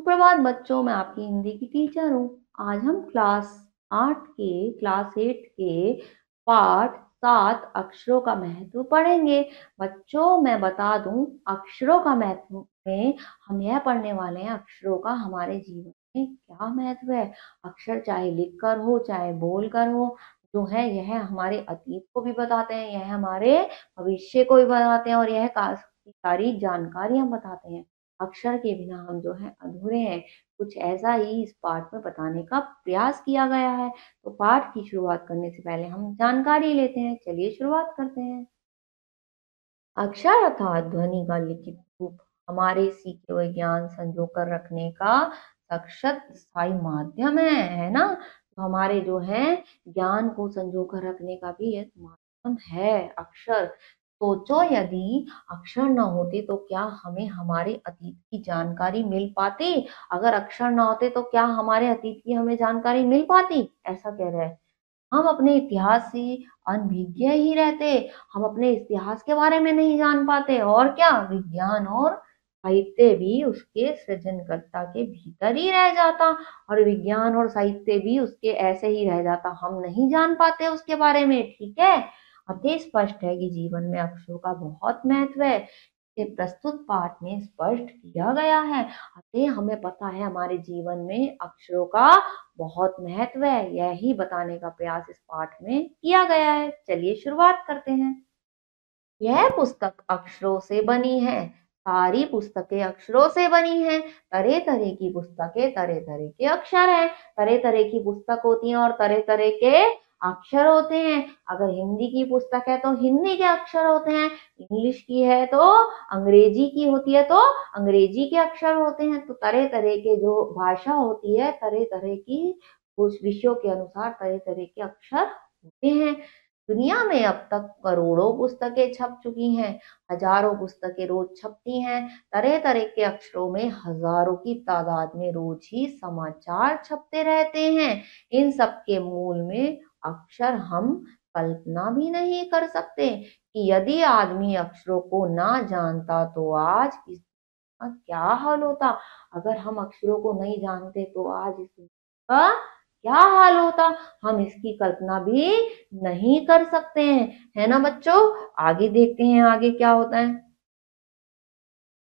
सुप्रभात बच्चों, मैं आपकी हिंदी की टीचर हूँ। आज हम क्लास 8 के पाठ 7 अक्षरों का महत्व पढ़ेंगे। बच्चों, मैं बता दूं, अक्षरों का महत्व में हम यह पढ़ने वाले हैं अक्षरों का हमारे जीवन में क्या महत्व है। अक्षर चाहे लिखकर हो चाहे बोलकर हो, जो है यह हमारे अतीत को भी बताते हैं, यह हमारे भविष्य को भी बताते हैं और यह काफी सारी जानकारी हम बताते हैं। अक्षर के बिना हम जो है अधूरे हैं। कुछ ऐसा ही इस पाठ में बताने का प्रयास किया गया है। तो पाठ की शुरुआत करने से पहले हम जानकारी लेते हैं। चलिए शुरुआत करते हैं। अक्षर अर्थात ध्वनि का लिखित रूप, हमारे सीखे हुए ज्ञान संजो कर रखने का सशक्त स्थायी माध्यम है ना। तो हमारे जो है ज्ञान को संजो कर रखने का भी एक माध्यम है अक्षर। सोचो, यदि अक्षर न होते तो क्या हमें हमारे अतीत की जानकारी मिल पाती। अगर अक्षर न होते तो क्या हमारे अतीत की हमें जानकारी मिल पाती, ऐसा कह रहे हैं। हम अपने इतिहास से अनभिज्ञ ही रहते। हम अपने इतिहास के बारे में नहीं जान पाते, और क्या विज्ञान और साहित्य भी उसके सृजनकर्ता के भीतर ही रह जाता, और विज्ञान और साहित्य भी उसके ऐसे ही रह जाता, हम नहीं जान पाते उसके बारे में। ठीक है। अतः स्पष्ट है कि जीवन में अक्षरों का बहुत महत्व है। के प्रस्तुत पाठ में स्पष्ट किया गया है। अतः हमें पता है हमारे जीवन में अक्षरों का बहुत महत्व है, यही बताने का प्रयास इस पाठ में किया गया है। चलिए शुरुआत करते हैं। यह पुस्तक अक्षरों से बनी है। सारी पुस्तकें अक्षरों से बनी हैं। तरह तरह की पुस्तकें तरह तरह के अक्षर हैं। तरह तरह की पुस्तक होती हैं और तरह तरह के अक्षर होते हैं। अगर हिंदी की पुस्तक है तो हिंदी के अक्षर होते हैं, इंग्लिश की है तो अंग्रेजी की होती है तो अंग्रेजी के अक्षर होते हैं। तो तरह तरह के जो भाषा होती है, तरह तरह की उस विषयों के अनुसार तरह तरह के अक्षर होते हैं। दुनिया में अब तक करोड़ों पुस्तकें छप चुकी हैं। हजारों पुस्तकें रोज छपती हैं। तरह तरह के अक्षरों में हजारों की तादाद में रोज ही समाचार छपते रहते हैं। इन सब के मूल में अक्षर हम कल्पना भी नहीं कर सकते कि यदि आदमी अक्षरों को ना जानता तो आज इसका क्या हाल होता। अगर हम अक्षरों को नहीं जानते तो आज इसका क्या हाल होता, हम इसकी कल्पना भी नहीं कर सकते हैं। है ना बच्चों। आगे देखते हैं आगे क्या होता है।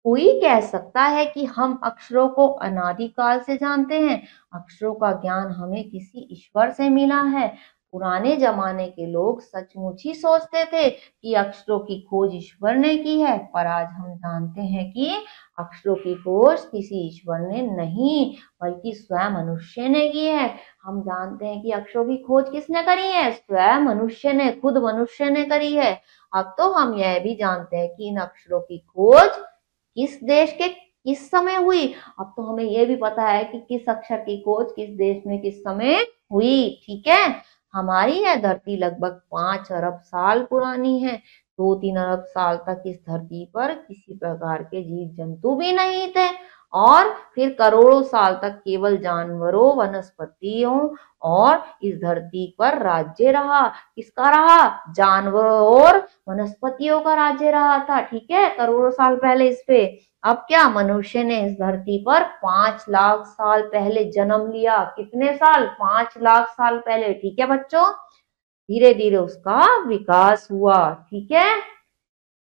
कोई कह सकता है कि हम अक्षरों को अनादिकाल से जानते हैं। अक्षरों का ज्ञान हमें किसी ईश्वर से मिला है। पुराने जमाने के लोग सचमुच ही सोचते थे कि अक्षरों की खोज ईश्वर ने की है, पर आज हम जानते हैं कि अक्षरों की खोज किसी ईश्वर ने नहीं बल्कि स्वयं मनुष्य ने की है। हम जानते हैं कि अक्षरों की खोज किसने करी है, स्वयं मनुष्य ने, खुद मनुष्य ने करी है। अब तो हम यह भी जानते हैं कि इन अक्षरों की खोज किस देश के किस समय हुई। अब तो हमें यह भी पता है कि किस अक्षर की खोज किस देश में किस समय हुई। ठीक है। हमारी यह धरती लगभग 5 अरब साल पुरानी है। 2-3 अरब साल तक इस धरती पर किसी प्रकार के जीव जंतु भी नहीं थे, और फिर करोड़ों साल तक केवल जानवरों, वनस्पतियों और इस धरती पर राज्य रहा। किसका रहा, जानवरों और वनस्पतियों का राज्य रहा था। ठीक है, करोड़ों साल पहले इस पे। अब क्या, मनुष्य ने इस धरती पर 5 लाख साल पहले जन्म लिया। कितने साल, 5 लाख साल पहले। ठीक है बच्चों। धीरे धीरे उसका विकास हुआ। ठीक है।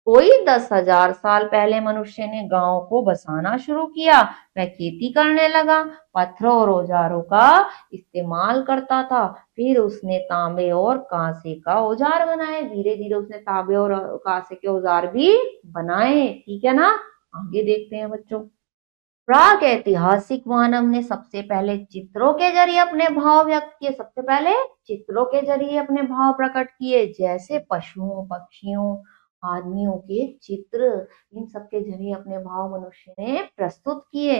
कोई 10,000 साल पहले मनुष्य ने गांव को बसाना शुरू किया। वह खेती करने लगा, पत्थरों और औजारों का इस्तेमाल करता था। फिर उसने तांबे और कांसे का औजार बनाए। धीरे धीरे उसने तांबे और कांसे के औजार भी बनाए। ठीक है ना। आगे देखते हैं बच्चों। प्राग ऐतिहासिक मानव ने सबसे पहले चित्रों के जरिए अपने भाव व्यक्त किए। सबसे पहले चित्रों के जरिए अपने भाव प्रकट किए, जैसे पशुओं, पक्षियों, आदमियों के चित्र। इन सब के जरिए अपने भाव मनुष्य ने प्रस्तुत किए।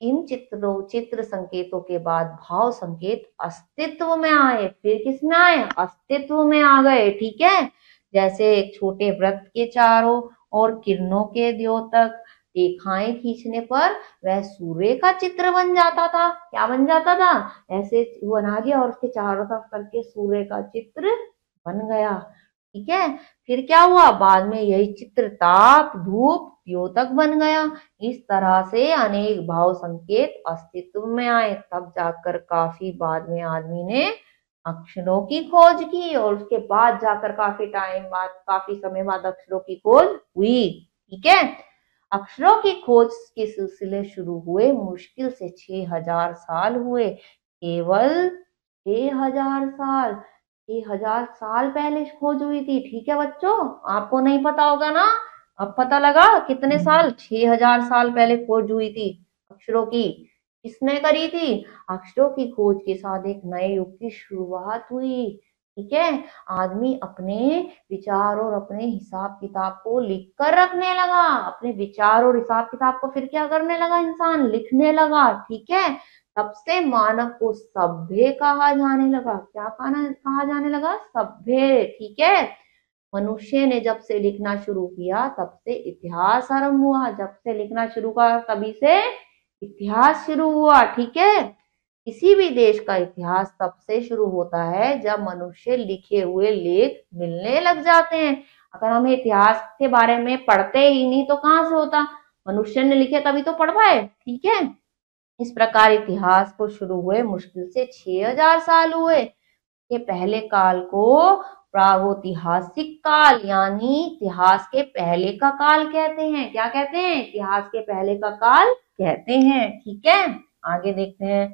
इन चित्र संकेतों के बाद भाव संकेत अस्तित्व में आए। फिर किस में आए, अस्तित्व में आ गए। ठीक है। जैसे एक छोटे वृत्त के चारों और किरणों के द्योतक रेखाएं खींचने पर वह सूर्य का चित्र बन जाता था। क्या बन जाता था, ऐसे बना दिया और उसके चारों तरफ करके सूर्य का चित्र बन गया। ठीक है। फिर क्या हुआ, बाद में यही चित्र ताप, धूप द्योतक बन गया। इस तरह से अनेक भाव संकेत अस्तित्व में आए। तब जाकर काफी बाद में आदमी ने अक्षरों की खोज की, और उसके बाद जाकर काफी टाइम बाद, काफी समय बाद अक्षरों की खोज हुई। ठीक है। अक्षरों की खोज के सिलसिले शुरू हुए, मुश्किल से 6000 साल हुए। केवल 6000 साल, 6000 साल पहले खोज हुई थी। ठीक है बच्चों, आपको नहीं पता होगा ना, अब पता लगा कितने साल, 6000 साल पहले खोज हुई थी अक्षरों की। किसने करी थी? अक्षरों की खोज के साथ एक नए युग की शुरुआत हुई। ठीक है। आदमी अपने विचार और अपने हिसाब किताब को लिख कर रखने लगा। अपने विचार और हिसाब किताब को फिर क्या करने लगा? इंसान लिखने लगा। ठीक है। तब से मानव को सभ्य कहा जाने लगा। क्या कहा जाने लगा? सभ्य। ठीक है। मनुष्य ने जब से लिखना शुरू किया तब से इतिहास आरंभ हुआ। जब से लिखना शुरू किया तभी से इतिहास शुरू हुआ। ठीक है। किसी भी देश का इतिहास तब से शुरू होता है जब मनुष्य लिखे हुए लेख मिलने लग जाते हैं। अगर हमें इतिहास के बारे में पढ़ते ही नहीं तो कहाँ से होता? मनुष्य ने लिखे तभी तो पढ़ पाए। ठीक है। इस प्रकार इतिहास को शुरू हुए मुश्किल से 6000 साल हुए। के पहले काल को प्रागैतिहासिक काल यानी इतिहास के पहले का काल कहते हैं। क्या कहते हैं? इतिहास के पहले का काल कहते हैं। ठीक है। आगे देखते हैं।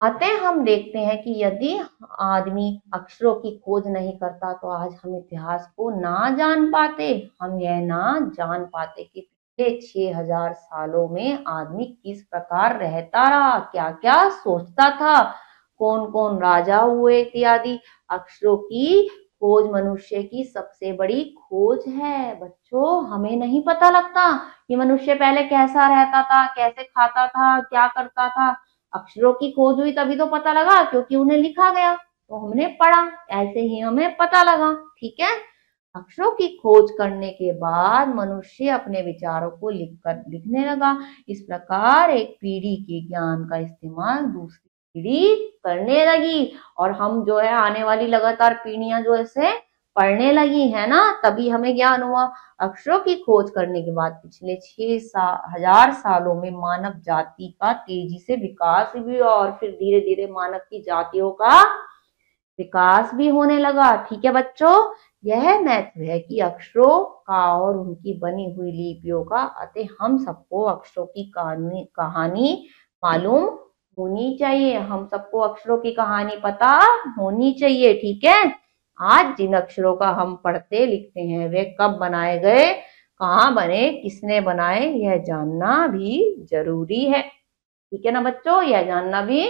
अतः हम देखते हैं कि यदि आदमी अक्षरों की खोज नहीं करता तो आज हम इतिहास को ना जान पाते। हम यह ना जान पाते कि पिछले 6000 सालों में आदमी किस प्रकार रहता रहा, क्या क्या सोचता था, कौन कौन राजा हुए इत्यादि। अक्षरों की खोज मनुष्य की सबसे बड़ी खोज है। बच्चों, हमें नहीं पता लगता कि मनुष्य पहले कैसा रहता था, कैसे खाता था, क्या करता था। अक्षरों की खोज हुई तभी तो पता लगा, क्योंकि उन्हें लिखा गया तो हमने पढ़ा, ऐसे ही हमें पता लगा। ठीक है। अक्षरों की खोज करने के बाद मनुष्य अपने विचारों को लिखने लगा। इस प्रकार एक पीढ़ी के ज्ञान का इस्तेमाल दूसरी पीढ़ी करने लगी, और हम जो है आने वाली लगातार पीढ़ियां जो ऐसे पढ़ने लगी है ना, तभी हमें ज्ञान हुआ। अक्षरों की खोज करने के बाद पिछले 6000 सालों में मानव जाति का तेजी से विकास भी हुआ, और फिर धीरे धीरे मानव की जातियों का विकास भी होने लगा। ठीक है बच्चों, यह महत्व है कि अक्षरों का और उनकी बनी हुई लिपियों का। अतः हम सबको अक्षरों की कहानी मालूम होनी चाहिए। हम सबको अक्षरों की कहानी पता होनी चाहिए। ठीक है। आज जिन अक्षरों का हम पढ़ते लिखते हैं वे कब बनाए गए, कहाँ बने, किसने बनाए, यह जानना भी जरूरी है। ठीक है ना बच्चों, यह जानना भी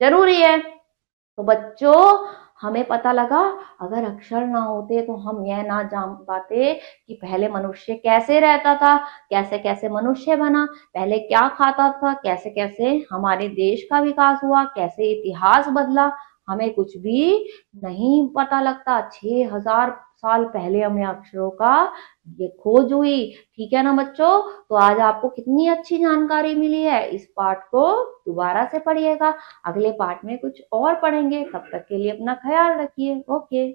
जरूरी है। तो बच्चों, हमें पता लगा अगर अक्षर ना होते तो हम यह ना जान पाते कि पहले मनुष्य कैसे रहता था, कैसे कैसे मनुष्य बना, पहले क्या खाता था, कैसे कैसे हमारे देश का विकास हुआ, कैसे इतिहास बदला। हमें कुछ भी नहीं पता लगता। 6000 साल पहले हमें अक्षरों का ये खोज हुई। ठीक है ना बच्चों, तो आज आपको कितनी अच्छी जानकारी मिली है। इस पाठ को दोबारा से पढ़िएगा। अगले पार्ट में कुछ और पढ़ेंगे। तब तक के लिए अपना ख्याल रखिए। ओके।